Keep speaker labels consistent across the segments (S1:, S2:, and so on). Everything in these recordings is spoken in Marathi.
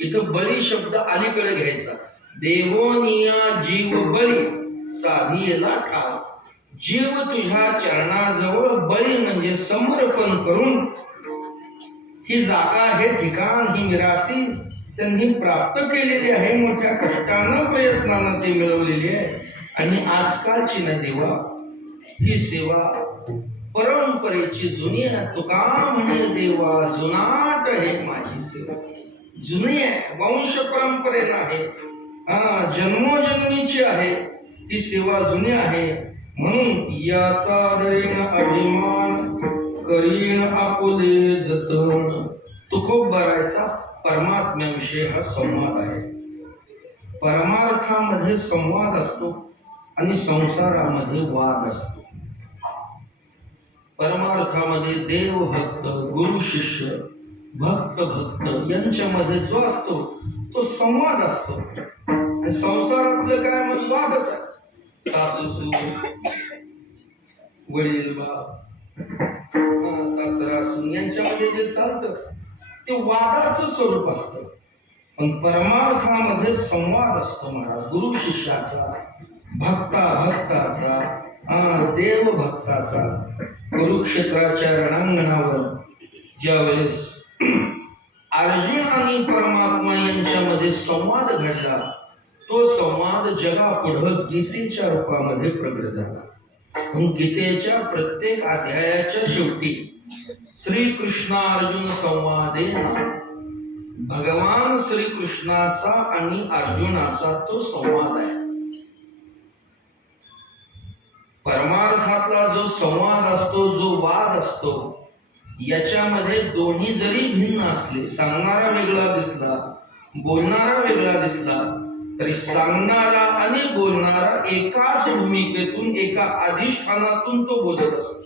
S1: इथं बळी शब्द अलीकडे घ्यायचा. देवोनिया जीव बळी साधीला ठाव जीव तुझ्या चरणाजवळ बळी म्हणजे समर्पण करून. ही जागा हे ठिकाण ही मिरासी त्यांनी प्राप्त केलेली आहे. मोठ्या कष्टानं प्रयत्नानं ते मिळवलेली आहे. आणि आजकालची ना देवा ही सेवा परंपरेची जुनी आहे. तुका म्हणे देवा जुनाट हे माझी सेवा. जुनी आहे वंश परंपरेनं आहे हा जन्मोजन्मीची आहे. ती सेवा जुनी आहे. म्हणून याचा दैन अभिमान करीन आपुले जतन. तुकोबारायचा परमात्म्याविषयी हा संवाद आहे. परमार्थामध्ये संवाद असतो आणि संसारामध्ये वाद असतो. परमार्थामध्ये देव भक्त गुरु शिष्य भक्त भक्त यांच्यामध्ये जो असतो तो संवाद असतो. आणि संसारातलं काय मग वादच आहे? सासू वडील बाप सासरा सून यांच्यामध्ये जे चालतं ते वादाचं स्वरूप असतं. पण परमार्थामध्ये संवाद असतो महाराज गुरु शिष्याचा भक्ता भक्ताचा देव भक्ताचा कुरुक्षेत्राच्या रणांगणावर ज्यावेळेस संवाद घडला. तो संवाद जगापुढं गीतेच्या रूपामध्ये प्रगट झाला. गीतेच्या प्रत्येक अध्यायाच्या शेवटी श्रीकृष्ण अर्जुन संवादे भगवान श्री कृष्णाचा आणि अर्जुनाचा तो संवाद आहे. परमार्थातला जो संवाद असतो जो वाद असतो याच्यामध्ये दोन्ही जरी भिन्न असले सांगणारा वेगळा दिसला बोलणारा वेगळा दिसला तरी सांगणारा आणि बोलणारा एकाच भूमिकेतून एका अधिष्ठानातून तो बोलत असतो.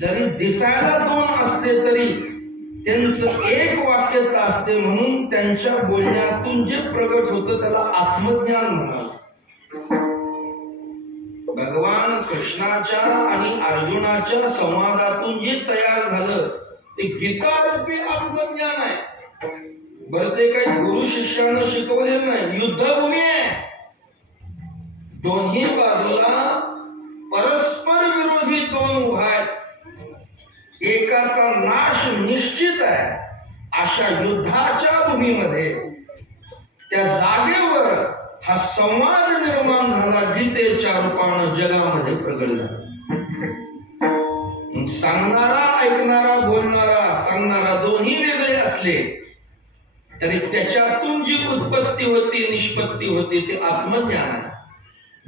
S1: जरी दिसायला दोन असले तरी त्यांचं एक वाक्यता असते म्हणून त्यांच्या बोलण्यातून जे प्रगट होतं त्याला आत्मज्ञान म्हणावं. भगवान कृष्णाच्या आणि अर्जुनाच्या संवादातून जे तयार झालं ते गीतारूपी आत्मज्ञान आहे. बरं ते काही गुरु शिष्यानं शिकवले नाही. युद्धभूमी आहे. दोन्ही बाजूला परस्पर विरोधी दोन उभा आहेत. एकाचा नाश निश्चित आहे. अशा युद्धाच्या भूमीमध्ये त्या जागेवर हा संवाद निर्माण झाला गीतेच्या रूपानं जगामध्ये प्रगट झाला सांगणारा ऐकणारा बोलणारा सांगणारा दोन्ही वेगळे असले तरी त्याच्यातून जी उत्पत्ती होती निष्पत्ती होती ते आत्मज्ञान आहे.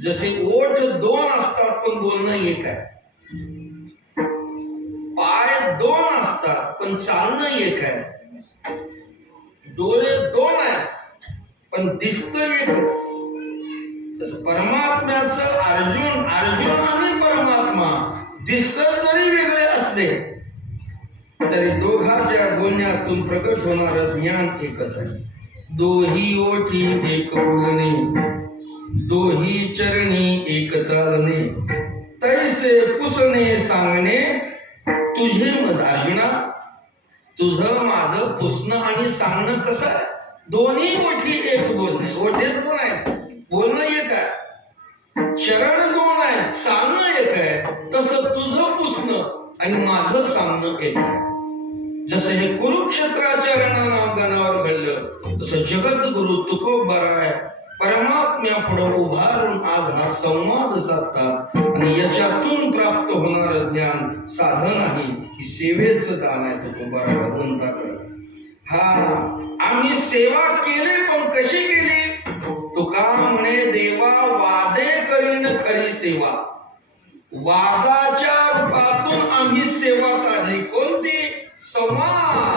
S1: जसे ओठ दोन असतात पण बोलणं एक आहे. पाय दोन असतात पण चालणं एक आहे. डोळे दोन आहेत पण दिसत एकच. परमात्म्याचं अर्जुन अर्जुन आणि परमात्मा दिसत जरी वेगळे असले तरी दोघांच्या बोलण्यातून प्रकट होणार ज्ञान एकच आहे. दोही ओठी एक बोलणे दोही चरणी एक चालणे. तैसे पुसणे सांगणे तुझे मज तुझ माझं पुसणं आणि सांगणं कसं आहे? दोन्ही ओठी एक बोलणे. ओठे दोन आहेत. बोलणं एक आहे. चरण दोन आहे सांगणं एक आहे. तसं तुझं पुसणं आणि माझं सांगणं एक आहे. जसं हे कुरुक्षेत्राच्या रणांगणावर घडलं तसं जगद्गुरु तुकोबराय परमात्म्या पुढे उभारून आज हा संवाद साधतात आणि याच्यातून प्राप्त होणार ज्ञान साधन आहे ही सेवेचं दान आहे तुकोबराय भगवंताकडे. हा आम्ही सेवा केली पण कशी केली? तुका म्हणे देवा वादे करीन खरी सेवा. वादाच्या रूपातून आम्ही सेवा साधली संवाद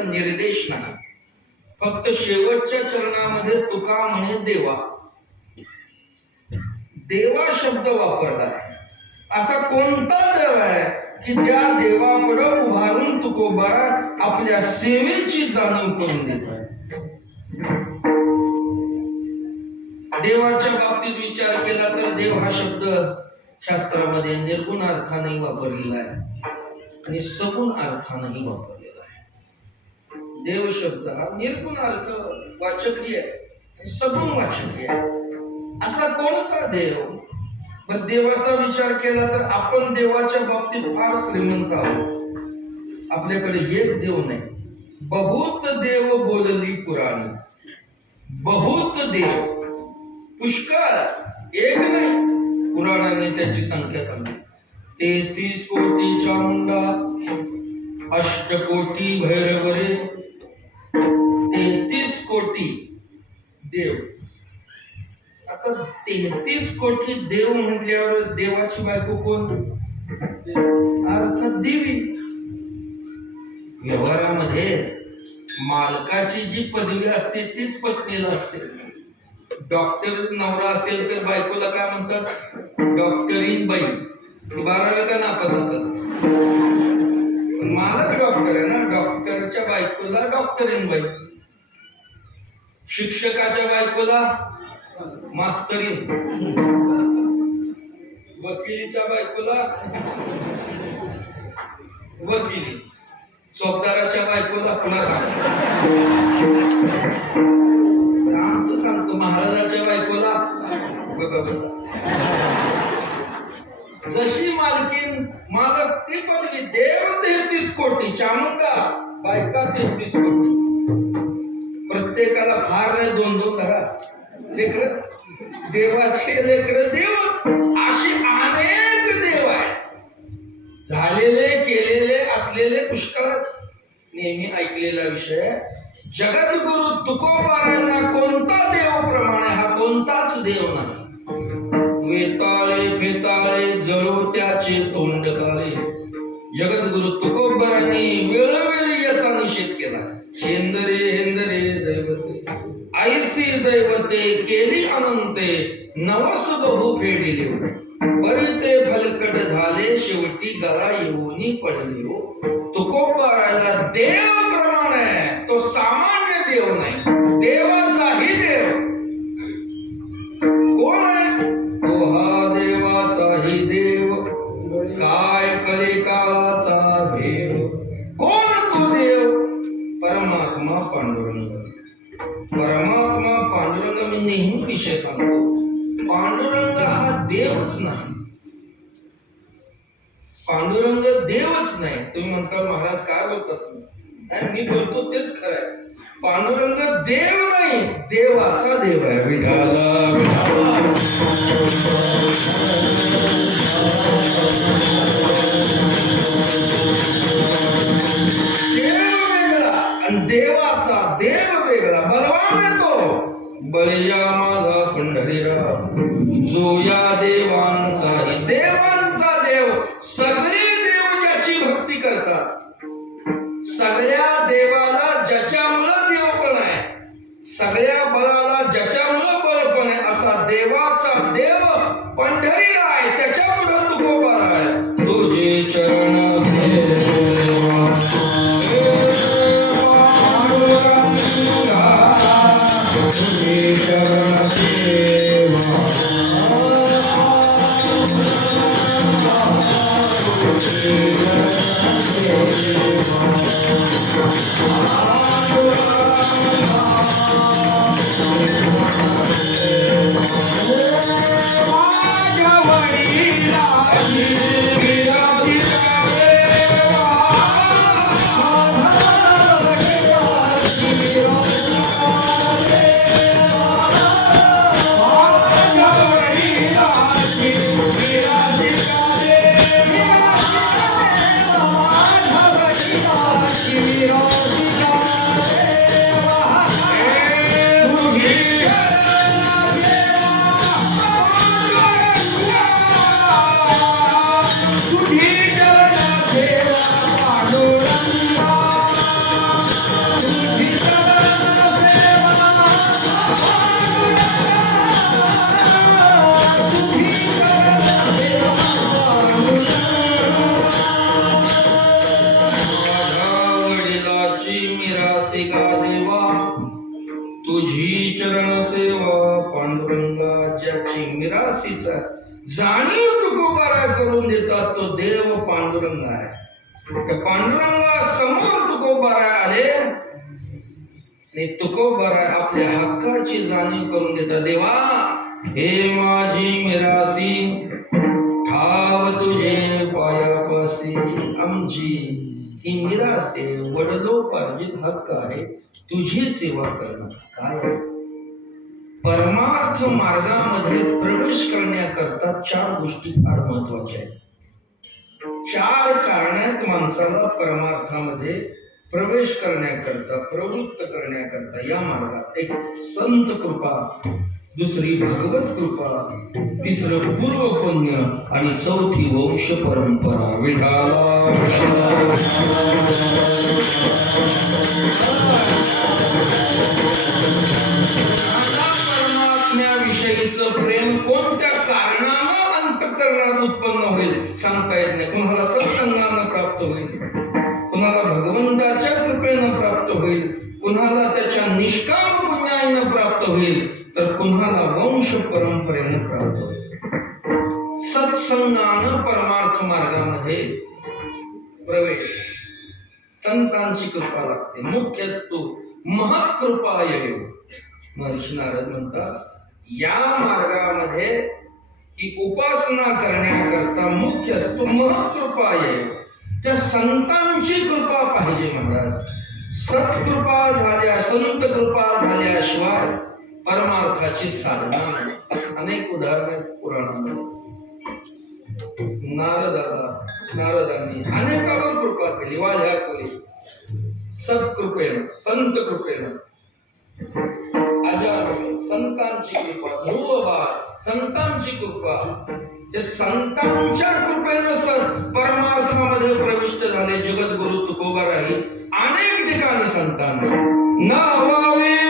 S1: करण्याचा निर्देश नाही. फक्त शेवटच्या चरणामध्ये तुका म्हणे देवा. देवा शब्द वापरला. आहे असा कोणता देव आहे की त्या देवापुढे उभारून तुकोबारा आपल्या सेवेची जाणीव करून देत आहे? देवाच्या बाबतीत विचार केला तर देव हा शब्द शास्त्रामध्ये निर्गुण अर्थाने वापरलेला आहे. आणि सगुण अर्थानेही वापरला देव शब्द हा निर्गुण अर्थ वाचकी आहे सगुण वाचकी आहे. असा कोणता देव? मग देवाचा विचार केला तर आपण देवाच्या बाबतीत फार श्रीमंत आहोत. आपल्याकडे एक देव नाही. बहुत देव बोलली पुराण. बहुत देव. पुष्कळ. एक नाही. पुराणाने त्याची संख्या सांगली तेहतीस कोटी चामुंडा अष्टकोटी भैरवरे तेहतीस कोटी देव. आता तेहतीस कोटी देव म्हटल्यावर देवाची बायको कोण? अर्थात देवी. व्यवहारामध्ये मालकाची जी पदवी असते तीच पत्नीला असते. डॉक्टर नवरा असेल तर बायकोला काय म्हणतात? Doctor in by. ती बारावी का नापास असत मलाच डॉक्टर आहे ना. डॉक्टरच्या बायकोला डॉक्टरीन बाई. शिक्षकाच्या बायकोला मास्तरी वकिलीच्या बायकोला वकिली चौकदाराच्या बायकोला पुन्हा सांगतो आमचं सांगतो महाराजाच्या बायकोला जशी मालकीन मालक ती पदवी देव तेहतीस कोटी चामुंडा बायका तेहतीस कोटी. प्रत्येकाला फार नाही दोन दोन करा. लेकर देवाचे लेकर देवच अशी अनेक देव आहे झालेले केलेले असलेले पुष्कळच. नेहमी ऐकलेला विषय जगद्गुरु तुकोबारांना कोणता देव प्रमाणे हा कोणताच देव नाही. वेताळे फेताळे जळो त्याचे तोंड काळे जगद्गुरु तुकोबरांनी वेळोवेळी याचा निषेध केला. हेंदरे हेंदरे दैवते. आईसी दैवते केली अनंते नवस बहु फेडिले परिते फलकट झाले शेवटी गळा येऊनी पडले हो. तुकोबाराला देव पांडुरंग देवच नाही. तुम्ही म्हणता महाराज काय बोलतात तुम्ही? मी बोलतो तेच खरं आहे. पांडुरंग देव नाही देवाचा देव आहे. आणि देवाचा देव वेगळा. बलवान येतो बलिया माझा पंढरीरा जो या देवांचा देवांचा देव सगळे देव. وإلى قلبي हे माझी मिरासी ठाव तुझे पायापासी आमची ही निरासे वडलोपार्जित हक्क आहे तुझी सेवा करणं काय? परमार्थ मार्गामध्ये प्रवेश करण्याकरता चार गोष्टी फार महत्वाच्या आहेत चार कारणात माणसाला परमार्थामध्ये प्रवेश करण्याकरता, प्रवृत्त करण्याकरता या मार्गात एक संत कृपा दुसरी भागवत कृपा तिसरं पूर्व पुण्य आणि चौथी वंश परंपरा विठाला. प्रेम कोणत्या कारणानं अंतकरणात उत्पन्न होईल? सांगता येत नाही. तुम्हाला सत्संगानं प्राप्त होईल. तुम्हाला भगवंताच्या कृपेनं प्राप्त होईल. कुणाला त्याच्या निष्काम पुण्यानं प्राप्त होईल? तर तुम्हाला वंश परंपरेनं प्राप्त होईल सत्संगानं परमार्थ मार्गामध्ये प्रवेश. संतांची कृपा लागते. मुख्यच तो महत्कृपा येऊ. महर्षी नारद म्हणतात या मार्गामध्ये ही उपासना करण्याकरता मुख्य असतो महत्कृपा येईल त्या संतांची कृपा पाहिजे महाराज. सत्कृपा झाल्या संत कृपा झाल्याशिवाय परमार्थाची साधना अनेक उदाहरणे पुराणामध्ये. नारदाला नारदांनी अनेकावर कृपा केली. वाल्या केली. सत्कृपेनं संत कृपेनं अजान संतांची कृपा ध्रुवभार संतांची कृपा. ते संतांच्या कृपेनं सर परमार्थामध्ये प्रविष्ट झाले. जगद्गुरु तुकोबाराही अनेक ठिकाणी संतांना. न नावावे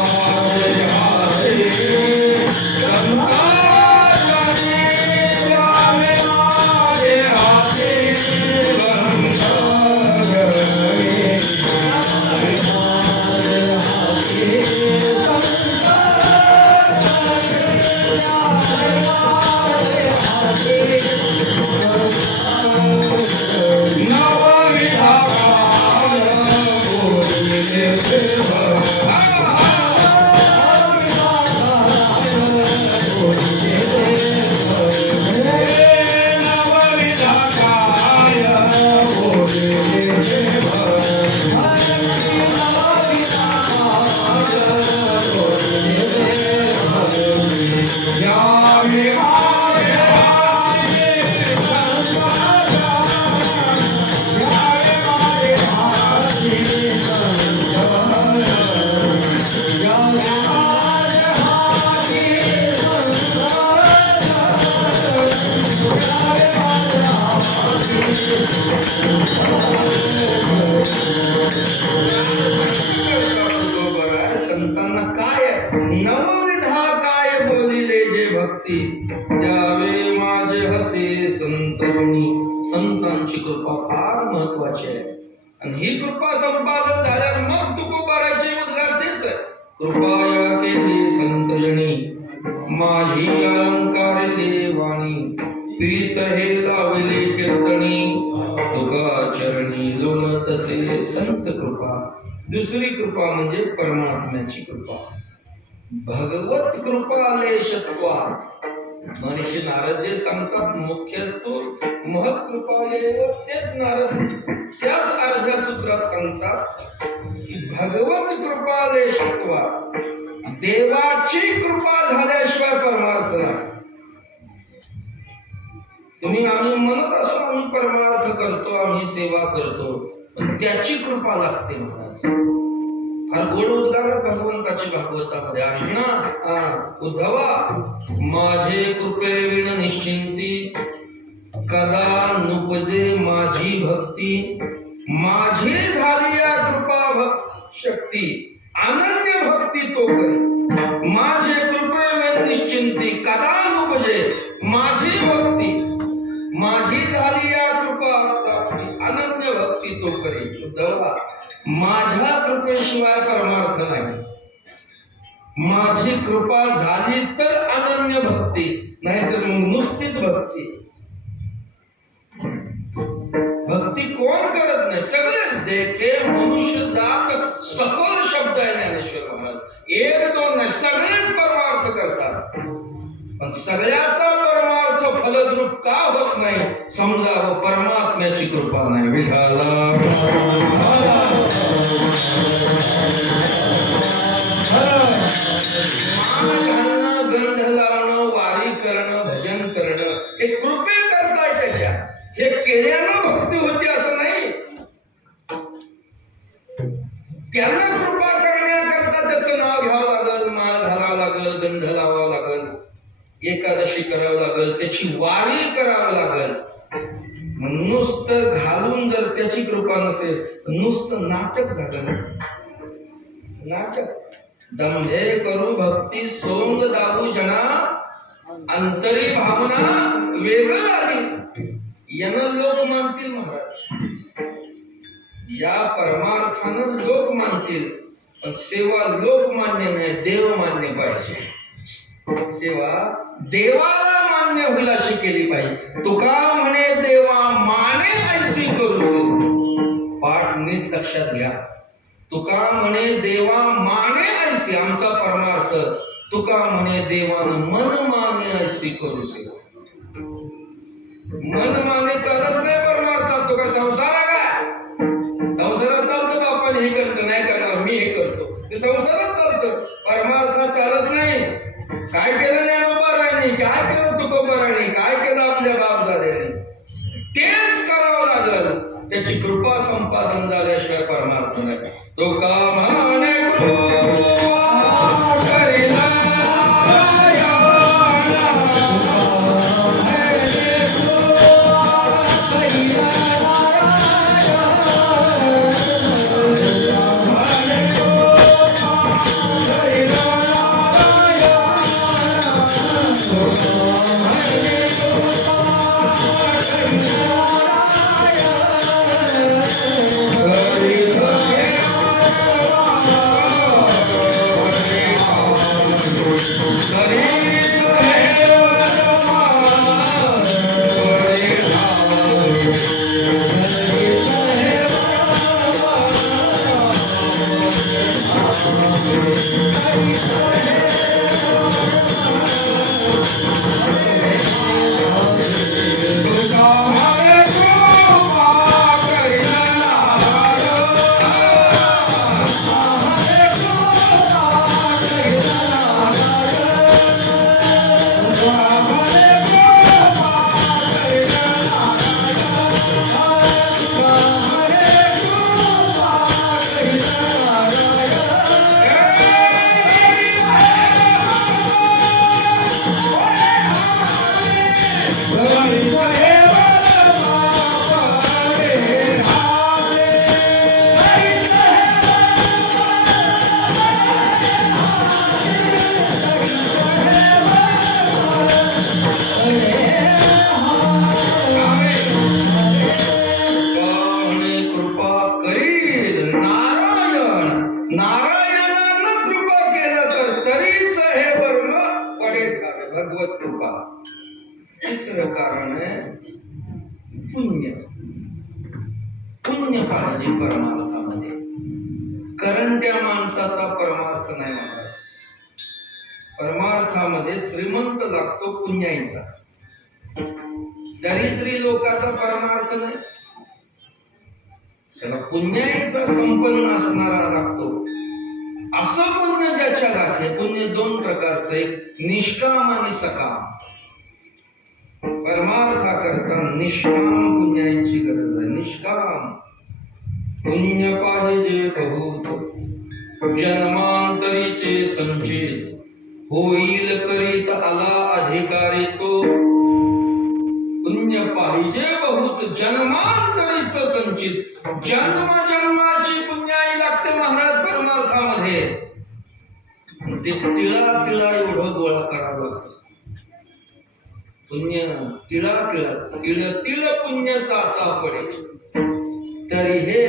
S1: कृपा फार महत्वाची आहे. आणि ही कृपा संपादन झाल्यावर मग तुकोबाराची उद्गार कृपा या कृपाया केली संतजनी माझी अलंकार देवाणी प्रीत हे लावले कीर्तनी. तुका चरणी लोण तसे संत कृपा. दुसरी कृपा म्हणजे परमात्म्याची कृपा. भगवत कृपा लेशत्वा महर्षी नारद जे सांगतात मुख्य तू महत् तेच नारद. त्याच अर्ध्या सूत्रात सांगतात की भगवत कृपाले शिकवा. देवाची कृपा झाल्याशिवाय परमार्थ नाही. तुम्ही आम्ही म्हणत असो आम्ही परमार्थ करतो आम्ही सेवा करतो पण त्याची कृपा लागते महाराज. फार गोड उद्गार भगवंताची भागवतामध्ये आहे ना? उद्धवा माझे कृपे विण निश्चिंती. कदा नुपजे माझी भक्ती. माझे झाली या कृपा भक- शक्ती. अनन्य भक्ती तो करी. माझे कृपे विण निश्चिंती. कदा नुपजे माझी भक्ती. माझी झाली या कृपा अनन्य भक्ती तो करी. उद्धवा माझ्या कृपेशिवाय परमार्थ नाही. माझी कृपा झाली तर अनन्य भक्ती नाहीतर मग नुसतीच भक्ती. भक्ती कोण करत नाही? सगळेच देखे मनुष्य जात सकल शब्द आहे ज्ञानेश्वर महाराज. एक दोन नाही सगळेच परमार्थ करतात. पण सगळ्याचा परमार्थ फलद्रूप का होत नाही? समजा परमात्म्याची कृपा नाही. विठाला त्यांना कृपा करण्याकरता त्याचं नाव घ्यावं लागल माळ घालावं लागल गंध लावावं लागल एकादशी करावं लागल त्याची वारी करावं लागल. नुसतं घालून जर त्याची कृपा नसेल तर नुसतं नाटक झालं दंभे करू भक्ती सोंग दारू जना अंतरी भावना वेगळ आली यांना लोक मानतील महाराज. या परमार्थानं लोक मानतील पण सेवा लोक मान्य नाही देव मान्य पाहिजे. सेवा देवाला मान्य होईल अशी केली पाहिजे. तुका म्हणे देवा माने ऐसी करू पाठ नीट लक्षात घ्या. तुका म्हणे देवा माने ऐशी आमचा परमार्थ. तुका म्हणे देवानं मन माने ऐशी करू मन माने चालत करणे पुण्य. पुण्य पाहिजे परमार्थामध्ये. कारण त्या माणसाचा परमार्थ नाही महाराज परमार्थामध्ये श्रीमंत लागतो पुण्याईचा. दरिद्री लोकाचा परमार्थ नाही. त्याला पुण्याईचा संपन्न असणारा लागतो. असं पुण्य ज्याच्या गाठे पुण्य दोन प्रकारचे निष्काम आणि सकाम. परमार्थाकरता निष्काम पुण्याची गरज आहे. निष्काम. पुण्य पाहिजे बहुत. जन्मांतरीचे संचित होईल करीत आला अधिकारी तो. पुण्य पाहिजे बहुत जन्मांतरीच संचित जन्म जन्माची पुण्याई लागते महाराज परमार्थामध्ये. ते तिला तिला एवढं गोळा करावं लागतं. पुण्य तिला तिला तिळ पुण्य साचा पडे तरी हे